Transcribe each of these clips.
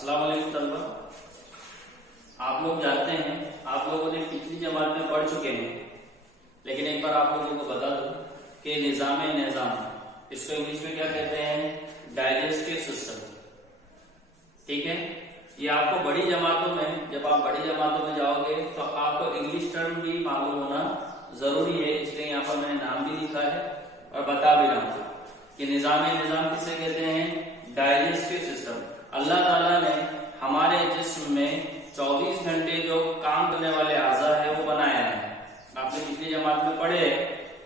अस्सलाम वालेकुम तलबा। आप लोग जानते हैं, आप लोगों ने पिछली जमात में पढ़ चुके हैं, लेकिन एक बार आप लोगों को बता दूं कि निजाम इसको इंग्लिश में क्या कहते हैं? Digestive system. ठीक है, ये आपको बड़ी जमातों में, जब आप बड़ी जमातों में जाओगे तो आपको इंग्लिश टर्म भी मालूम होना जरूरी है, इसलिए यहाँ पर मैंने नाम भी लिखा है और बता भी रहा हूँ कि निजाम किसे कहते हैं? Digestive system. अल्लाह ताला ने हमारे जिस्म में 24 घंटे जो काम करने वाले आज़ा है वो बनाया है। आपने पिछली जमात में पढ़े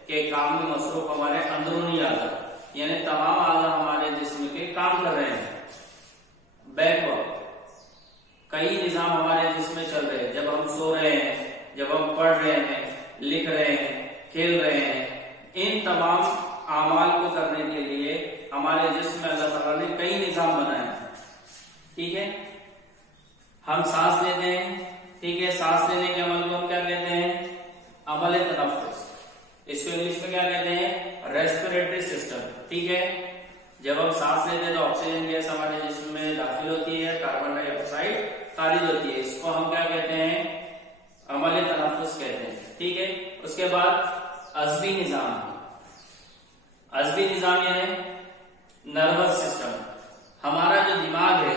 कि काम में मसरूफ हमारे अंदरूनी आज़ा, यानी तमाम आज़ा हमारे जिस्म के काम कर रहे हैं। बैकवर्ड कई निजाम हमारे जिस्म में चल रहे हैं। जब हम सो रहे हैं, जब हम पढ़ रहे हैं, लिख रहे हैं, खेल रहे हैं, इन तमाम आमाल को करने के लिए हमारे जिस्म में अल्लाह ताला ने कई निजाम बनाए हैं। ठीक है, हम सांस लेते हैं। ठीक है, सांस लेने के अमल को हम क्या कहते हैं? अमल तनफ्फुस। इसको इंग्लिश में क्या कहते हैं? Respiratory system. ठीक है, जब हम सांस लेते हैं तो ऑक्सीजन गैस हमारे जिस्म में दाखिल होती है, कार्बन डाइऑक्साइड खारिज होती है। इसको हम क्या कहते हैं? अमल तनफ्फुस कहते हैं। ठीक है, उसके बाद अज़बी निजाम। अज़बी निजाम यानी नर्वस सिस्टम। हमारा जो दिमाग है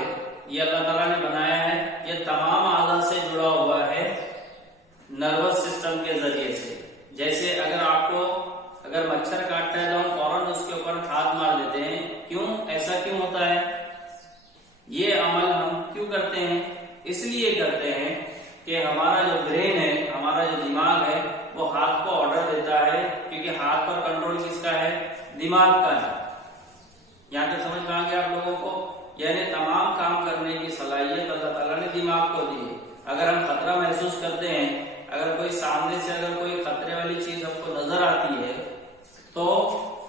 ये अल्लाह ताला ने बनाया है, ये तमाम आज़ा से जुड़ा हुआ है नर्वस सिस्टम के जरिए से। जैसे अगर मच्छर काटता है तो हम फौरन उसके ऊपर हाथ मार देते हैं। क्यों? ऐसा क्यों होता है? ये अमल हम क्यों करते हैं? इसलिए करते हैं कि हमारा जो ब्रेन है, हमारा जो दिमाग है, वो हाथ को ऑर्डर देता है, क्योंकि हाथ पर कंट्रोल किसका है? दिमाग का है। यहां तक समझ में आ गया आप लोगों को? यानी तमाम काम करने की सलाहियत अल्लाह ताला ने दिमाग को दी है। अगर हम खतरा महसूस करते हैं, अगर कोई सामने से अगर कोई खतरे वाली चीज हमको नजर आती है तो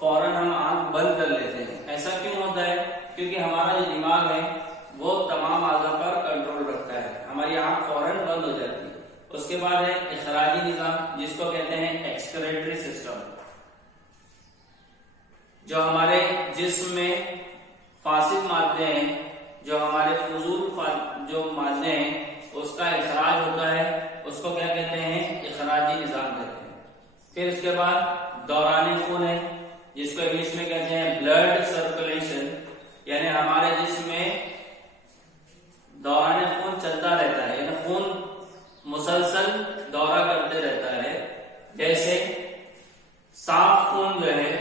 फौरन हम आंख बंद कर लेते हैं। ऐसा क्यों होता है? क्योंकि हमारा जो दिमाग है वो तमाम आज़ा पर कंट्रोल रखता है, हमारी आंख फौरन बंद हो जाती है। उसके बाद है इखराजी निजाम, जिसको कहते हैं एक्सक्रीटरी सिस्टम। जो हमारे जिस्म में फासिद मादे हैं, जो हमारे फजूल जो मादे हैं, उसका इखराज होता है, उसको क्या कहते हैं? इखराजी निजाम कहते हैं। फिर उसके बाद दौरानी खून है, जिसको इंग्लिश में कहते हैं ब्लड सर्कुलेशन, यानी हमारे जिस्म में दौरान खून चलता रहता है, यानी खून मुसलसल दौरा करते रहता है। जैसे साफ खून जो है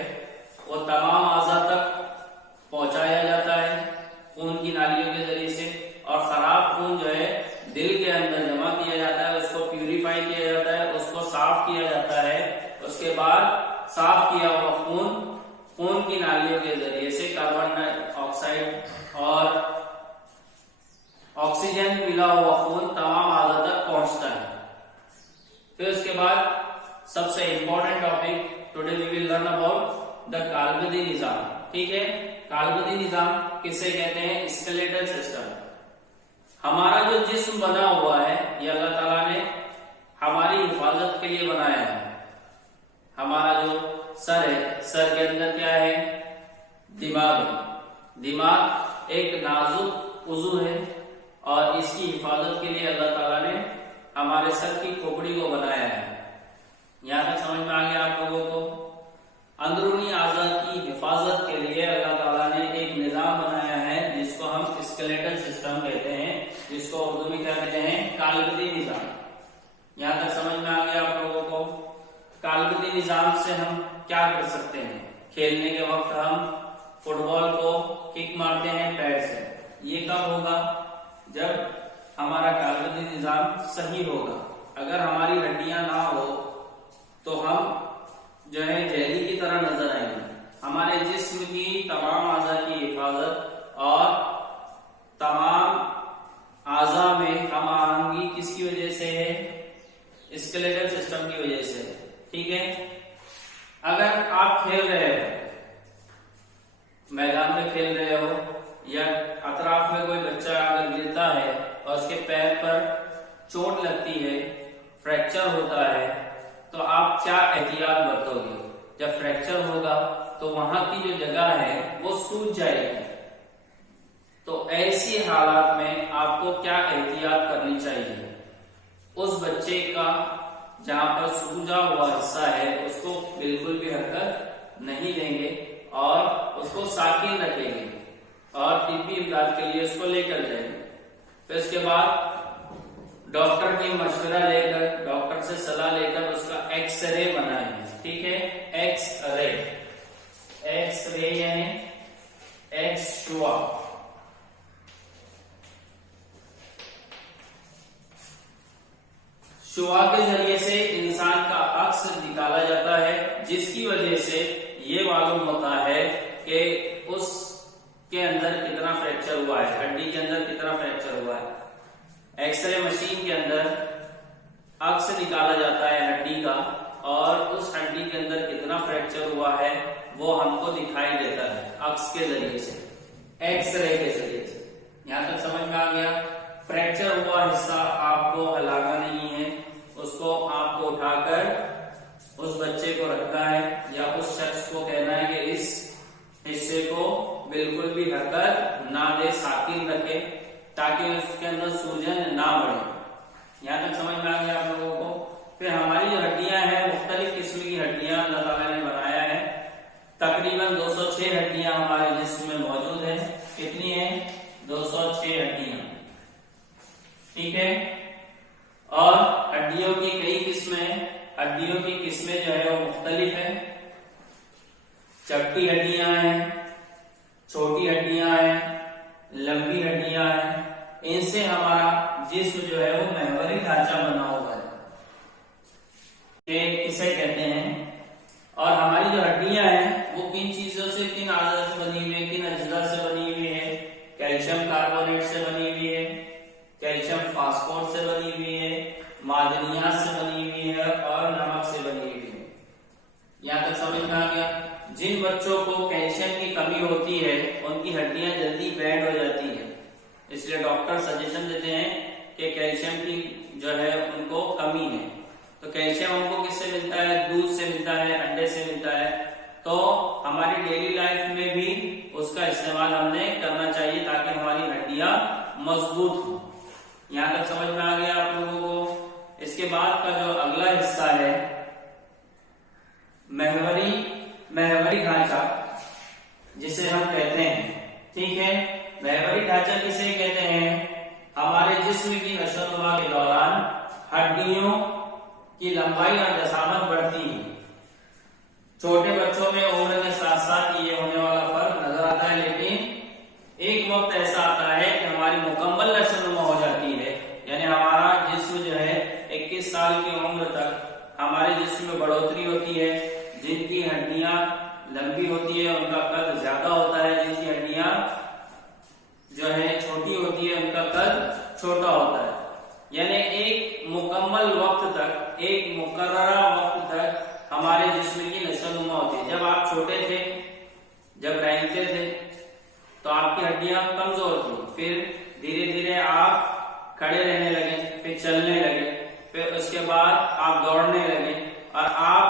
वो तमाम आज़ा तक पहुंचाया जाता है खून की नालियों के जरिए से, और खराब खून जो है दिल के अंदर जमा किया जाता है, उसको प्यूरिफाई किया जाता है, उसको साफ किया जाता है। उसके बाद साफ किया हुआ खून की नालियों के जरिए से कार्बन डाइऑक्साइड और ऑक्सीजन मिला हुआ खून तमाम आज़ा तक पहुंचता है। फिर उसके बाद सबसे important topic today we will learn about the कालबदी निजाम। ठीक है, कालबदी निजाम किसे कहते हैं? Skeletal system. हमारा जो जिस्म बना हुआ है ये अल्लाह ताला ने हमारी हिफाजत के लिए बनाया है। हमारा जो सर है, सर के अंदर क्या है? दिमाग है। दिमाग एक नाजुक उज़ू है और इसकी हिफाजत के लिए अल्लाह ताला ने हमारे सर की खोपड़ी को बनाया है। यहां तक समझ में आ गया आप लोगों को? अंदरूनी आज़ा की हिफाजत के लिए अल्लाह ताला ने एक निजाम बनाया है, जिसको हम स्केलेटल सिस्टम कहते हैं, जिसको उर्दू में क्या कहते हैं? कालबदी निजाम। यहां तक समझ में आ गया आप लोगों को? कालबदी निजाम से हम क्या कर सकते हैं? खेलने के वक्त हम फुटबॉल को किक मारते हैं पैर से। ये कब होगा? जब हमारा कालबदी निजाम सही होगा। अगर हमारी हड्डियां ना हो तो हम जो है जैली की तरह नजर आएंगे। हमारे जिस्म की तमाम आज़ा की हिफाजत और तमाम आज़ा में हम आहंगी किसकी वजह से है? स्केलेटल सिस्टम की वजह से। ठीक है, अगर आप खेल रहे हो, मैदान में खेल रहे हो, या अतराफ में कोई बच्चा अगर गिरता है और उसके पैर पर चोट लगती है, फ्रैक्चर होता है, तो आप क्या एहतियात बरतोगे? जब फ्रैक्चर होगा तो वहां की जो जगह है वो सूज जाएगी, तो तो ऐसी हालात में आपको क्या एहतियात करनी चाहिए? उस बच्चे का जहां पर सूजा हुआ हिस्सा है उसको बिल्कुल भी हरकत नहीं देंगे और उसको साकिन रखेंगे और तिब्बी इमदाद के लिए उसको लेकर जाएंगे। फिर उसके बाद डॉक्टर की मशवरा लेकर, डॉक्टर से सलाह लेकर उसका एक्सरे बनाएंगे। ठीक है, एक्सरे, एक्सरे यानी एक्स-शुआ, शुआ के जरिए से इंसान का अक्स निकाला जाता है, जिसकी वजह से ये मालूम होता है कि उसके अंदर कितना फ्रैक्चर हुआ है, हड्डी के अंदर कितना फ्रैक्चर हुआ है। एक्सरे मशीन के अंदर अक्स निकाला जाता है हड्डी का और उस हड्डी के अंदर कितना फ्रैक्चर हुआ है वो हमको दिखाई देता है अक्स के जरिए से, एक्सरे के जरिए से। यहां तक समझ में आ गया? फ्रैक्चर हुआ हिस्सा आपको हिलाना नहीं है, उसको आपको उठाकर उस बच्चे को रखना है या उस शख्स को कहना है कि इस हिस्से को बिल्कुल भी हरकत ना दे, साकिन रखे, ताकि उसके अंदर सूजन ना बढ़े। यहां तक समझ में आ गया आप लोगों को? फिर हमारी जो हड्डियां हैं, मुख्तलिफ किस्म की हड्डियां अल्लाह ताला ने बनाया है। तकरीबन 206 हड्डियां हमारे जिस्म में मौजूद है। कितनी है? 206 हड्डियां। ठीक है, और हड्डियों की कई किस्में, हड्डियों की किस्में जो है वो मुख्तलिफ है। चपटी हड्डियां हैं, छोटी हड्डियां हैं, लंबी हड्डियां हैं। इनसे हमारा जिस्म जो है वो महवरी ढांचा बना हुआ है, किसे कहते हैं। और हमारी जो हड्डियां हैं वो किन चीजों से, किन आज़ा से बनी हुई है, किन अज्जा से बनी हुई है? कैल्शियम कार्बोनेट से बनी हुई है, कैल्शियम फास्फोरेट से बनी हुई है, मादनियात से बनी हुई है और नमक से बनी हुई है। यहां तक समझ में आ गया? जिन बच्चों को कैल्शियम की कमी होती है उनकी हड्डियां जल्दी बैंड हो जाती है, इसलिए डॉक्टर सजेशन देते हैं कि कैल्शियम की जो है उनको कमी है। तो कैल्शियम हमको किससे मिलता है? दूध से मिलता है, अंडे से मिलता है। तो हमारी डेली लाइफ में भी उसका इस्तेमाल हमने करना चाहिए ताकि हमारी हड्डियां मजबूत हो। यहां तक समझ में आ गया आप लोगों को? इसके बाद का जो अगला हिस्सा है महवरी ढांचा, जिसे हम कहते हैं। ठीक है, महवरी ढांचा किसे कहते हैं? हमारे जिस्म की नशोनुमा के दौरान हड्डियों की लंबाई और जसामत बढ़ती है। छोटे बच्चों में उम्र के साथ साथ ये होने वाला फर्क नजर आता है, लेकिन एक वक्त ऐसा आता है कि हमारी मुकम्मल नशोनुमा हो जाती है, यानी हमारा जिस्म जो है 21 साल की उम्र तक हमारे जिस्म में बढ़ोतरी होती है। जिनकी हड्डियां लंबी होती है उनका कद ज्यादा होता है, जिनकी हड्डियां जो है छोटी होती है उनका कद छोटा होता है। यानी एक मुकम्मल वक्त तक, एक मुकर्ररा वक्त तक हमारे जिस्म की नशोनुमा होती है। जब आप छोटे थे, जब रेंगते थे तो आपकी हड्डियां कमजोर थी, फिर धीरे धीरे आप खड़े रहने लगे, फिर चलने लगे, फिर उसके बाद आप दौड़ने लगे और आप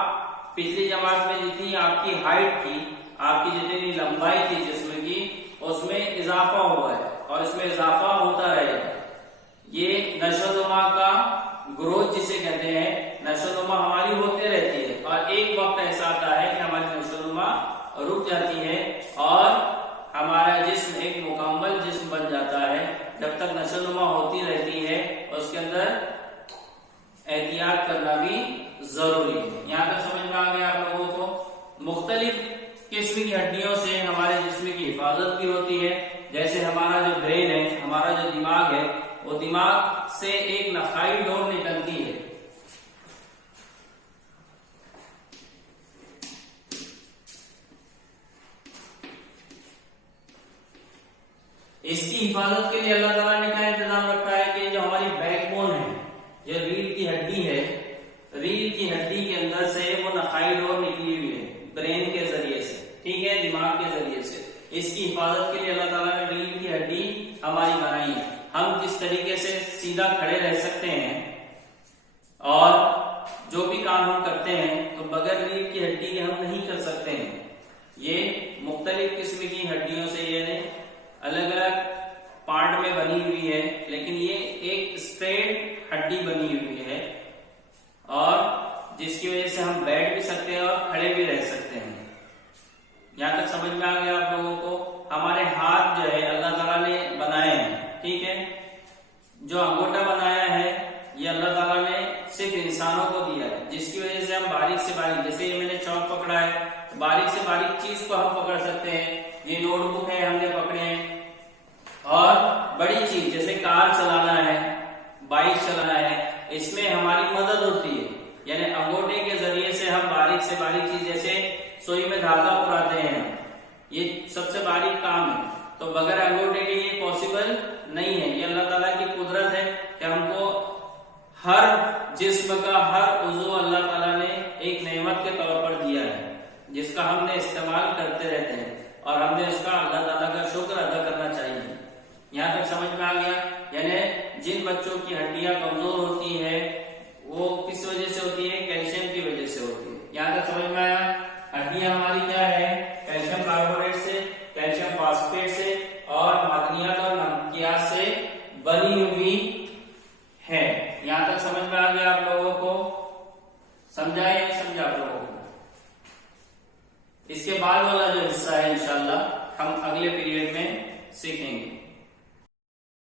पिछली जमात में जितनी आपकी हाइट थी, आपकी जितनी लंबाई थी जिस्म की, उसमें इजाफा हुआ है और इसमें इजाफा होता रहेगा। ये नशोनुमा का ग्रोथ जिसे कहते हैं, नशोनुमा हमारी होते रहती है और एक वक्त ऐसा आता है कि हमारी नशोनुमा रुक जाती है और हमारा जिस्म एक मुकम्मल जिस्म बन जाता है। जब तक नशोनुमा होती रहती है उसके अंदर एहतियात करना भी जरूरी है। यहाँ तक समझ में आ गया आप लोगों को? मुख्तलिफ किस्म की हड्डियों से हमारे जिस्म की हिफाजत भी होती है। जैसे हमारा जो ब्रेन है, हमारा जो दिमाग है, वो दिमाग से एक नखाई डोर निकलती है। इसकी हिफाजत के लिए अल्लाह ताला ने क्या इंतजाम रखा है कि जो हमारी बैकबोन है, जो रीढ़ की हड्डी है, रीढ़ की हड्डी के अंदर से वो नखाई डोर निकली हुई है ब्रेन के जरिए से, ठीक है, दिमाग के जरिए से। इसकी हिफाजत के लिए अल्लाह ताला ने रीढ़ की हड्डी हमारी बनाई है। हम किस तरीके से सीधा खड़े रह सकते हैं और जो भी काम हम करते हैं तो बगैर रीढ़ की हड्डी के हम नहीं कर सकते हैं। ये मुख्तलिफ किस्म की हड्डियों से, यानी अलग अलग पे बनी हुई है, लेकिन ये एक स्ट्रेट हड्डी बनी हुई है और जिसकी वजह से हम बैठ भी सकते हैं और खड़े भी रह सकते हैं। यहां तक समझ में आ गया आप लोगों को? हमारे हाथ जो है अल्लाह ताला ने बनाए हैं, ठीक है। जो अंगूठा बनाया है ये अल्लाह ताला ने सिर्फ इंसानों को दिया है, जिसकी वजह से हम बारीक से बारीक, जैसे ये मैंने चौक पकड़ा है, तो बारीक से बारीक चीज को हम पकड़ सकते हैं। ये नोटबुक है हमने पकड़े हैं, और बड़ी चीज जैसे कार चलाना है, बाइक चलाना है, इसमें हमारी मदद होती है। यानी अंगूठे के जरिए से हम बारीक से बारीक चीज, जैसे सुई में धागा पुराते हैं, ये सबसे बारीक काम है, तो बगैर अंगूठे के ये पॉसिबल नहीं है। ये अल्लाह ताला की कुदरत है कि हमको हर जिस्म का हर उज़्व अल्लाह ताला ने एक नेमत के तौर पर दिया है, जिसका हमने इस्तेमाल करते रहते हैं और हमने उसका अल्लाह ताला का शुक्र अदा करना चाहिए। यहाँ तक समझ में आ गया? यानी जिन बच्चों की हड्डियां कमजोर होती है वो किस वजह से होती है? कैल्शियम की वजह से होती है। यहाँ तक समझ में आया? हड्डियां हमारी क्या है? कैल्शियम कार्बोनेट से, कैल्शियम फास्फेट से और मादनियात और नमकियात से बनी हुई है। यहाँ तक समझ में आ गया आप लोगों को? समझा या नहीं समझा आप लोगों को? इसके बाद